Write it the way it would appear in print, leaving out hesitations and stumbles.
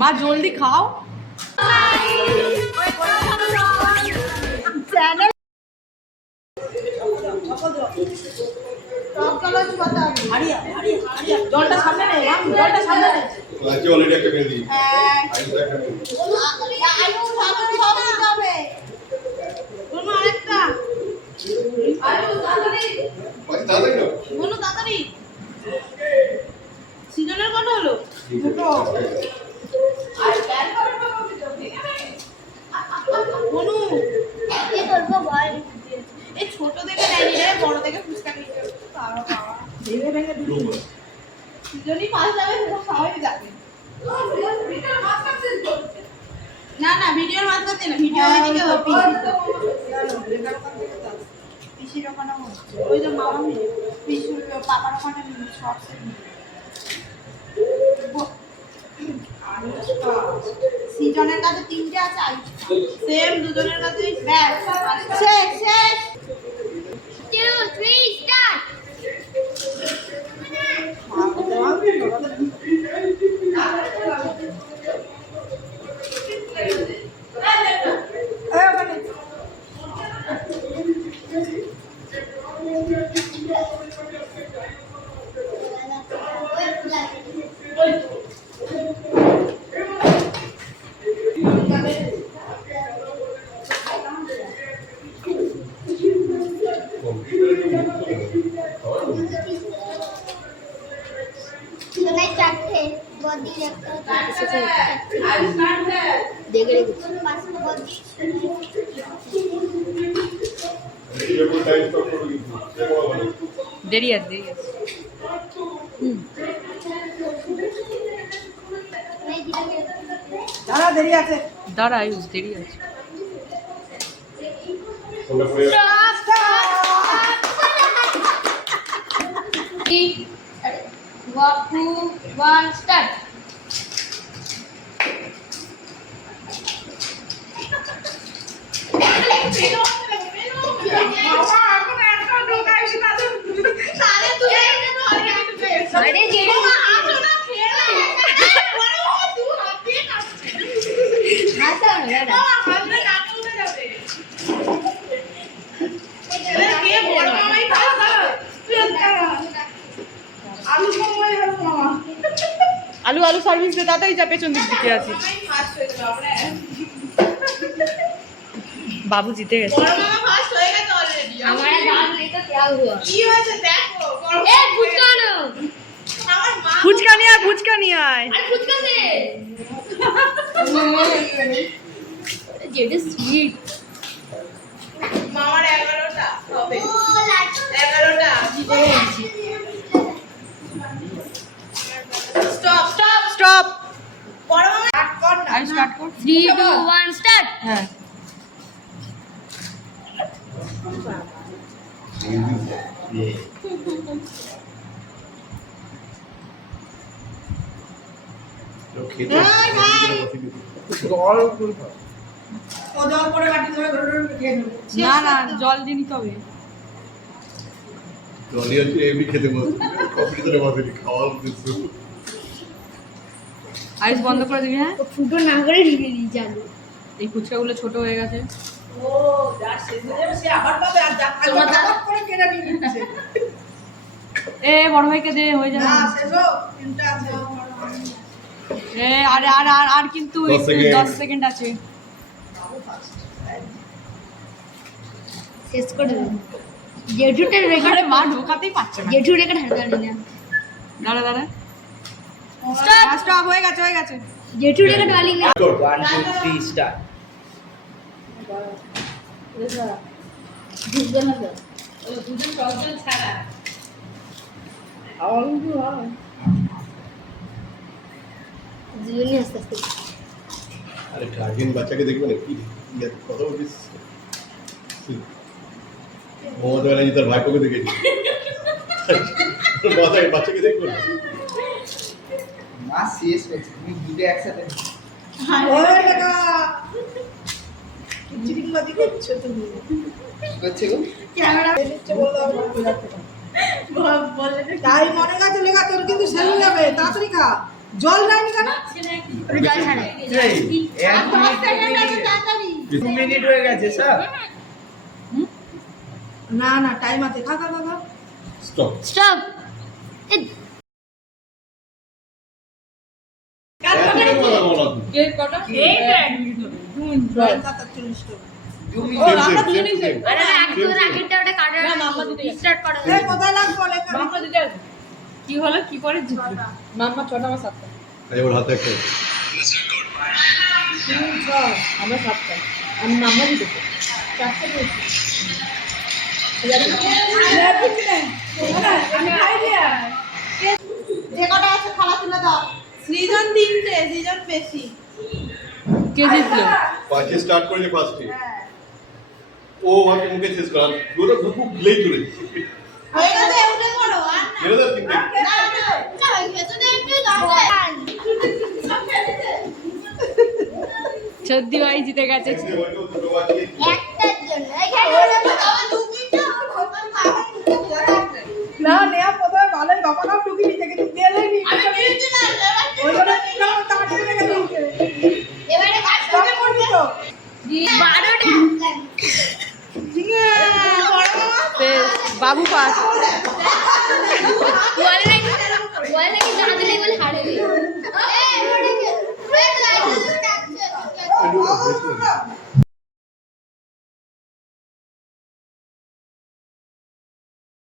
মা জলদি খাও। জলটা সামনে নেই, জলটা সামনে নেই। অলরেডি একটা মেরে দিই। আরেকটা তাড়াতাড়ি সিজনের কত হলো? দুটো। এই ছোট দেখে নেয়নি রে, বড় দেখে ফুচকা নিয়ে ভেঙে ভেঙে সিজনই পাস যাবে, সবাই যাবে। না না ভিডিওর মাঝখানে না, ভিডিও এদিকে পিসির ওখানে হচ্ছে, ওই যে মামা পিসির পাপার ওখানে শর্টসে সিজনের কাছে 3টে আছে, সেম দুজনের কাছে ব্যাস শেষ শেষ। 2 3 স্টার্ট। দেরি আছে দাঁড়া, দেরি আছে, দাঁড়া আয়ুষ, দেরি আছে। 2 1 স্টার্ট। আলু আলু সার্ভিস দে, তাড়াতাড়ি যা, পেছন দিক দিকে আছে। বাবু জিতে গেছে। ফুচকা নিয়ে আয়, ফুচকা নিয়ে আয়। মামার 11টা হবে, 11টা। Stop stop stop. বড় মামা স্টার্ট কর না, আই স্টার্ট কর। 3 2 1 স্টার্ট। হ্যাঁ না না, জল দিয়ে নিতে হবে। জলই হচ্ছে এমনি খেতে বসে, কফি ধরে বসে খাওয়ার উদ্দেশ্য। আইস বন্ধ করে দিবি। হ্যাঁ, ফুটো না করে ঢুকে দিই জানো। এই ফুচকাগুলো ছোট হয়ে গেছে। ও যা শেষ হয়ে যাবে, সে আবার পাবে। আর যা করে কেনা নিয়ে নিচ্ছে। এ বড় ভাইকে দে, হয়ে যাবে। না শেষ হোক, 3টা আছে। এ আরে আর আর আর কিন্তু 10 সেকেন্ড আছে। শেষ করে দেব। জেঠুটার রেকর্ডে মা ঢোকাতেই পারছে না। জেঠুর রেকর্ড হাতে আনি না। দাঁড়া দাঁড়া, স্টার্ট। স্টপ, হয়ে গেছে হয়ে গেছে। জেঠুর রেকর্ড ডালি না। 1 2 3 স্টার্ট। ঢুকবে না তো। ও দুজন সবজন ছাড়া। জীবনী আস্তে আস্তে। আরে গার্জিয়ান বাচ্চাকে দেখবে না কি কথা বলিস? মমতা ব্যানার্জি তার ভাইপোকে দেখেছি, বাচ্চাকে দেখবো না। মা শেষ হয়েছে, তুমি দুটো একসাথে। ওই দেখা চিটিংবাজি করছো তুমি। করছে গো ক্যামেরা বললে তো তাই মনে কাছে লেখা তোর কিন্তু সেলু যাবে তাড়াতাড়ি খা জল দেয়নি কেন ওটা জল ছাড়ে তাড়াতাড়ি 2 মিনিট হয়ে গেছে স্যার না না টাইম আছে খা খা খা খা স্টপ স্টপ কেক কটা দু মিনিট ও রাখা দিয়ে নিছে আরে একটু রাকেটটা ওটা কাটা স্টার্ট করো এই কোথায় লাগবো লেখা কি হলো কি করে জিতলো মাম্মা 6টা বা 7টা এই ওর হাতে একটা 3 6 আমরা 7টা আমি মাম্মা দিতে 4টা দিয়েছি যে কটা আছে খালা তুলে দাও সৃজন 3টে সৃজন বেশি কে জিতলো পাঁচে স্টার্ট করেছে ফার্স্টে ও ভাবে মুখে শেষ করা পুরো খুব লেট করে হয়ে গেছে উঠে পড়ো আর না মেরে দাও তিনটে না না ভেতরে একটু লাগে সত্যি ভাই জিতে গেছে একদিন হয়তো দুটো বাকি একটার জন্য এখানে আবার দু তিনটা খতম খাওয়া থাকবে না নেয়া প্রথমে ভালোই বাবাটাও ঢুকি নিতে কিন্তু গেলেনি আমি কিনছি না ওই জন্য না তাড়াতাড়ি লেগে দিয়েছে এবারে কাজ সবে করবি তো 12টা বড় মামা বাবু পাস বলে না